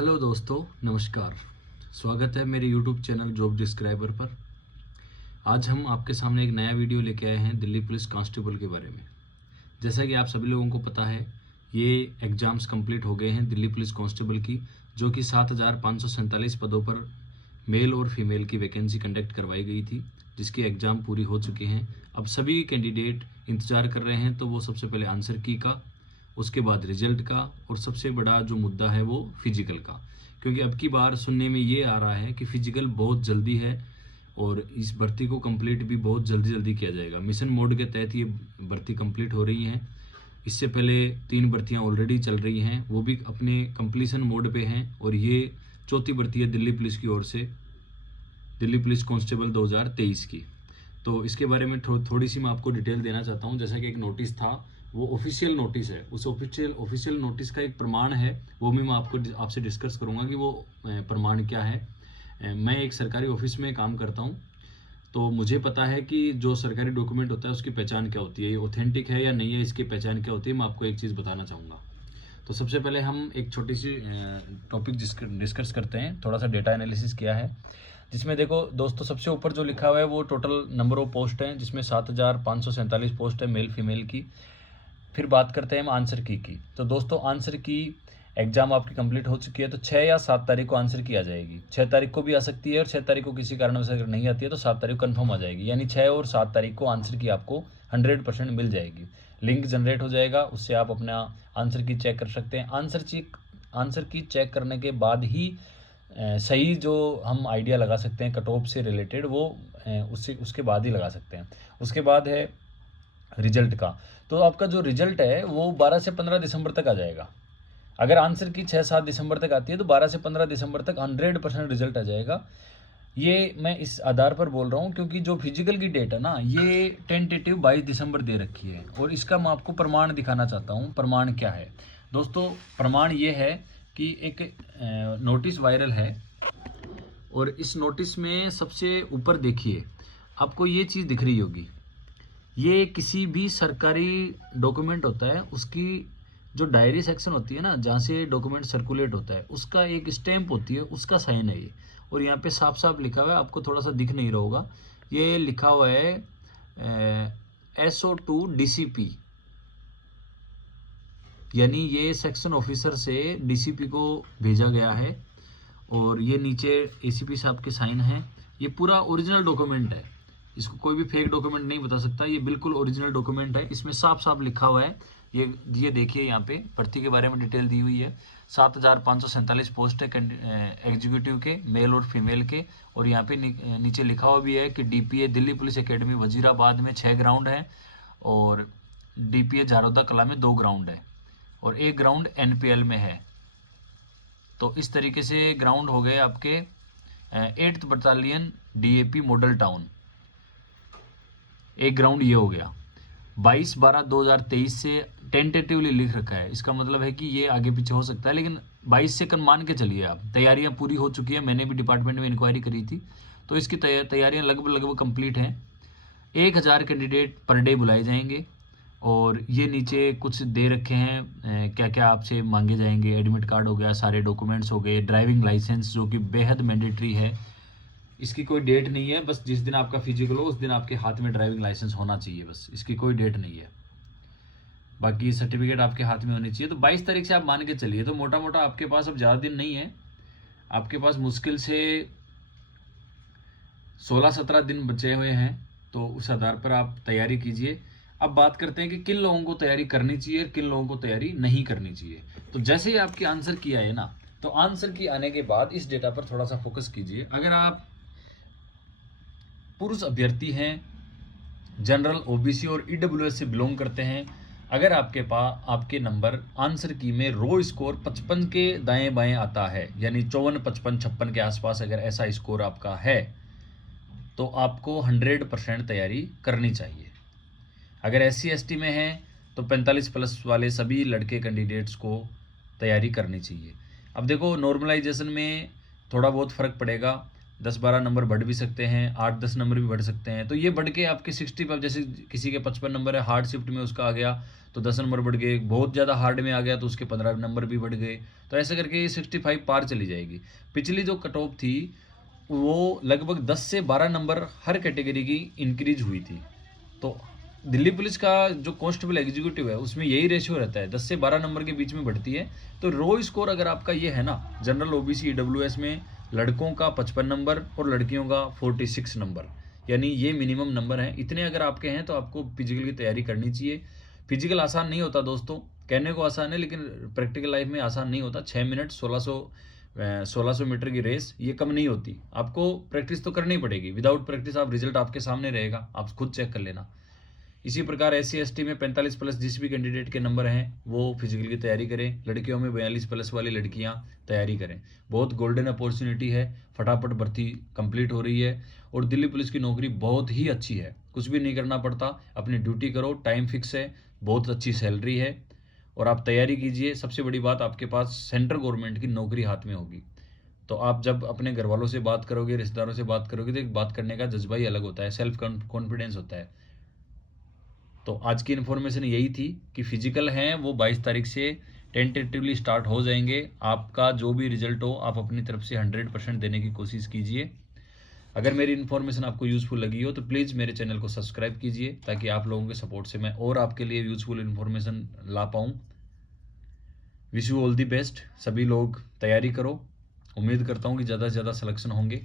Hello दोस्तों, नमस्कार। स्वागत है मेरे यूट्यूब चैनल जॉब डिस्क्राइबर पर। आज हम आपके सामने एक नया वीडियो लेके आए हैं दिल्ली पुलिस कांस्टेबल के बारे में। जैसा कि आप सभी लोगों को पता है, ये एग्ज़ाम्स कंप्लीट हो गए हैं दिल्ली पुलिस कांस्टेबल की, जो कि 7,547 पदों पर मेल और फीमेल की वैकेंसी कंडक्ट करवाई गई थी, जिसकी एग्ज़ाम पूरी हो चुकी हैं। अब सभी कैंडिडेट इंतज़ार कर रहे हैं, तो वो सबसे पहले आंसर की का, उसके बाद रिजल्ट का, और सबसे बड़ा जो मुद्दा है वो फिजिकल का। क्योंकि अब की बार सुनने में ये आ रहा है कि फिजिकल बहुत जल्दी है और इस भर्ती को कंप्लीट भी बहुत जल्दी जल्दी किया जाएगा। मिशन मोड के तहत ये भर्ती कंप्लीट हो रही है। इससे पहले 3 भर्तियां ऑलरेडी चल रही हैं, वो भी अपने कंप्लीशन मोड पे हैं, और ये चौथी भर्ती है दिल्ली पुलिस की ओर से, दिल्ली पुलिस कांस्टेबल 2023 की। तो इसके बारे में थोड़ी सी मैं आपको डिटेल देना चाहता हूँ। जैसा कि एक नोटिस था, वो ऑफिशियल नोटिस है, उस ऑफिशियल नोटिस का एक प्रमाण है, वो भी मैं आपसे डिस्कस करूँगा कि वो प्रमाण क्या है। मैं एक सरकारी ऑफिस में काम करता हूँ, तो मुझे पता है कि जो सरकारी डॉक्यूमेंट होता है उसकी पहचान क्या होती है, ये ऑथेंटिक है या नहीं है, इसकी पहचान क्या होती है। मैं आपको एक चीज़ बताना चाहूँगा। तो सबसे पहले हम एक छोटी सी टॉपिक डिस्कस करते हैं। थोड़ा सा डेटा एनालिसिस किया है, जिसमें देखो दोस्तों, सबसे ऊपर जो लिखा हुआ है वो टोटल नंबर ऑफ पोस्ट हैं, जिसमें 7,547 पोस्ट है मेल फीमेल की। फिर बात करते हैं हम आंसर की। तो दोस्तों, आंसर की एग्जाम आपकी कंप्लीट हो चुकी है, तो 6 या 7 तारीख को आंसर की आ जाएगी। 6 तारीख को भी आ सकती है, और 6 तारीख को किसी कारणवश अगर नहीं आती है तो 7 तारीख को कन्फर्म आ जाएगी। यानी 6 और 7 तारीख को आंसर की आपको 100% मिल जाएगी। लिंक जनरेट हो जाएगा, उससे आप अपना आंसर की चेक कर सकते हैं। आंसर की चेक करने के बाद ही सही जो हम आइडिया लगा सकते हैं कट ऑफ से रिलेटेड, वो उसके बाद ही लगा सकते हैं। उसके बाद है रिजल्ट का। तो आपका जो रिजल्ट है वो 12 से 15 दिसंबर तक आ जाएगा। अगर आंसर की 6-7 दिसंबर तक आती है तो 12 से 15 दिसंबर तक 100% रिजल्ट आ जाएगा। ये मैं इस आधार पर बोल रहा हूँ क्योंकि जो फिजिकल की डेट है ना, ये टेंटेटिव 22 दिसंबर दे रखी है, और इसका मैं आपको प्रमाण दिखाना चाहता हूँ। प्रमाण क्या है दोस्तों? प्रमाण ये है कि एक नोटिस वायरल है, और इस नोटिस में सबसे ऊपर देखिए, आपको ये चीज़ दिख रही होगी। ये किसी भी सरकारी डॉक्यूमेंट होता है, उसकी जो डायरी सेक्शन होती है ना, जहाँ से डॉक्यूमेंट सर्कुलेट होता है, उसका एक स्टैंप होती है, उसका साइन है ये। और यहाँ पे साफ साफ लिखा हुआ है, आपको थोड़ा सा दिख नहीं रहा होगा, ये लिखा हुआ है SO2 DCP, यानी ये सेक्शन ऑफिसर से DCP को भेजा गया है। और ये नीचे ACP साहब के साइन हैं। ये पूरा ओरिजिनल डॉक्यूमेंट है, इसको कोई भी फेक डॉक्यूमेंट नहीं बता सकता। ये बिल्कुल ओरिजिनल डॉक्यूमेंट है, इसमें साफ साफ लिखा हुआ है। ये देखिए, यहाँ पे भर्ती के बारे में डिटेल दी हुई है। 7,547 पोस्ट है एग्जीक्यूटिव के, मेल और फीमेल के। और यहाँ पे नीचे लिखा हुआ भी है कि DPA Delhi police academy Wazirabad में 6 ग्राउंड है, और DPA झारोदा कला में 2 ग्राउंड है, और 1 ग्राउंड NPL में है। तो इस तरीके से ग्राउंड हो गए आपके 8th battalion DAP model town, एक ग्राउंड ये हो गया। 22/12/2023 से टेंटेटिवली लिख रखा है, इसका मतलब है कि ये आगे पीछे हो सकता है, लेकिन 22 से मान के चलिए आप। तैयारियां पूरी हो चुकी है, मैंने भी डिपार्टमेंट में इंक्वायरी करी थी, तो इसकी तैयारियां लगभग कंप्लीट हैं। 1000 कैंडिडेट पर डे बुलाए जाएंगे, और ये नीचे कुछ दे रखे हैं क्या क्या आपसे मांगे जाएंगे। एडमिट कार्ड हो गया, सारे डॉक्यूमेंट्स हो गए, ड्राइविंग लाइसेंस जो कि बेहद मैंडेटरी है। इसकी कोई डेट नहीं है, बस जिस दिन आपका फिजिकल हो उस दिन आपके हाथ में ड्राइविंग लाइसेंस होना चाहिए, बस। इसकी कोई डेट नहीं है, बाकी सर्टिफिकेट आपके हाथ में होनी चाहिए। तो 22 तारीख से आप मान के चलिए, तो मोटा मोटा आपके पास अब ज़्यादा दिन नहीं है, आपके पास मुश्किल से 16-17 दिन बचे हुए हैं। तो उस आधार पर आप तैयारी कीजिए। अब बात करते हैं कि किन लोगों को तैयारी करनी चाहिए, किन लोगों को तैयारी नहीं करनी चाहिए। तो जैसे ही आपकी आंसर की आए ना, तो आंसर की आने के बाद इस डेटा पर थोड़ा सा फोकस कीजिए। अगर आप पुरुष अभ्यर्थी हैं, जनरल, OBC और EWS से बिलोंग करते हैं, अगर आपके पास आपके नंबर आंसर की में रो स्कोर 55 के दाएं बाएं आता है, यानी 54, 55, 56 के आसपास अगर ऐसा स्कोर आपका है, तो आपको 100% तैयारी करनी चाहिए। अगर SC ST में है तो 45+ वाले सभी लड़के कैंडिडेट्स को तैयारी करनी चाहिए। अब देखो, नॉर्मलाइजेशन में थोड़ा बहुत फ़र्क पड़ेगा, 10-12 नंबर बढ़ भी सकते हैं, 8-10 नंबर भी बढ़ सकते हैं। तो ये बढ़ के आपके 60 पर, जैसे किसी के 55 नंबर है, हार्ड शिफ्ट में उसका आ गया, तो 10 नंबर बढ़ गए, बहुत ज़्यादा हार्ड में आ गया तो उसके 15 नंबर भी बढ़ गए। तो ऐसे करके 65 पार चली जाएगी। पिछली जो कट ऑफ थी वो लगभग 10 से 12 नंबर हर कैटेगरी की इंक्रीज हुई थी। तो दिल्ली पुलिस का जो कांस्टेबल एग्जीक्यूटिव है उसमें यही रेशियो रहता है, 10 से 12 नंबर के बीच में बढ़ती है। तो रो स्कोर अगर आपका ये है ना, जनरल ओबीसी ईडब्ल्यूएस में लड़कों का 55 नंबर और लड़कियों का 46 नंबर, यानी ये मिनिमम नंबर हैं। इतने अगर आपके हैं तो आपको फिजिकल की तैयारी करनी चाहिए। फिजिकल आसान नहीं होता दोस्तों, कहने को आसान है लेकिन प्रैक्टिकल लाइफ में आसान नहीं होता। 6 मिनट 1600 मीटर की रेस ये कम नहीं होती, आपको प्रैक्टिस तो करनी पड़ेगी। विदाउट प्रैक्टिस आप रिजल्ट आपके सामने रहेगा, आप खुद चेक कर लेना। इसी प्रकार SC ST में 45 प्लस जिस भी कैंडिडेट के नंबर हैं वो फिजिकल की तैयारी करें। लड़कियों में 42 प्लस वाली लड़कियां तैयारी करें। बहुत गोल्डन अपॉर्चुनिटी है, फटाफट भर्ती कंप्लीट हो रही है और दिल्ली पुलिस की नौकरी बहुत ही अच्छी है। कुछ भी नहीं करना पड़ता, अपनी ड्यूटी करो, टाइम फिक्स है, बहुत अच्छी सैलरी है और आप तैयारी कीजिए। सबसे बड़ी बात, आपके पास सेंट्रल गवर्नमेंट की नौकरी हाथ में होगी। तो आप जब अपने घर वालों से बात करोगे, रिश्तेदारों से बात करोगे, तो एक बात करने का जज्बा ही अलग होता है, सेल्फ कॉन्फिडेंस होता है। तो आज की इन्फॉर्मेशन यही थी कि फिजिकल हैं वो 22 तारीख से टेंटेटिवली स्टार्ट हो जाएंगे। आपका जो भी रिजल्ट हो आप अपनी तरफ से 100% देने की कोशिश कीजिए। अगर मेरी इन्फॉर्मेशन आपको यूज़फुल लगी हो तो प्लीज़ मेरे चैनल को सब्सक्राइब कीजिए, ताकि आप लोगों के सपोर्ट से मैं और आपके लिए यूज़फुल इन्फॉर्मेशन ला पाऊँ। Wish you all the best. सभी लोग तैयारी करो, उम्मीद करता हूँ कि ज़्यादा से ज़्यादा सिलेक्शन होंगे।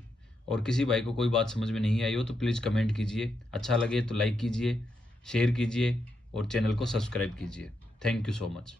और किसी भाई को कोई बात समझ में नहीं आई हो तो प्लीज़ कमेंट कीजिए, अच्छा लगे तो लाइक कीजिए, शेयर कीजिए और चैनल को सब्सक्राइब कीजिए। Thank you so much.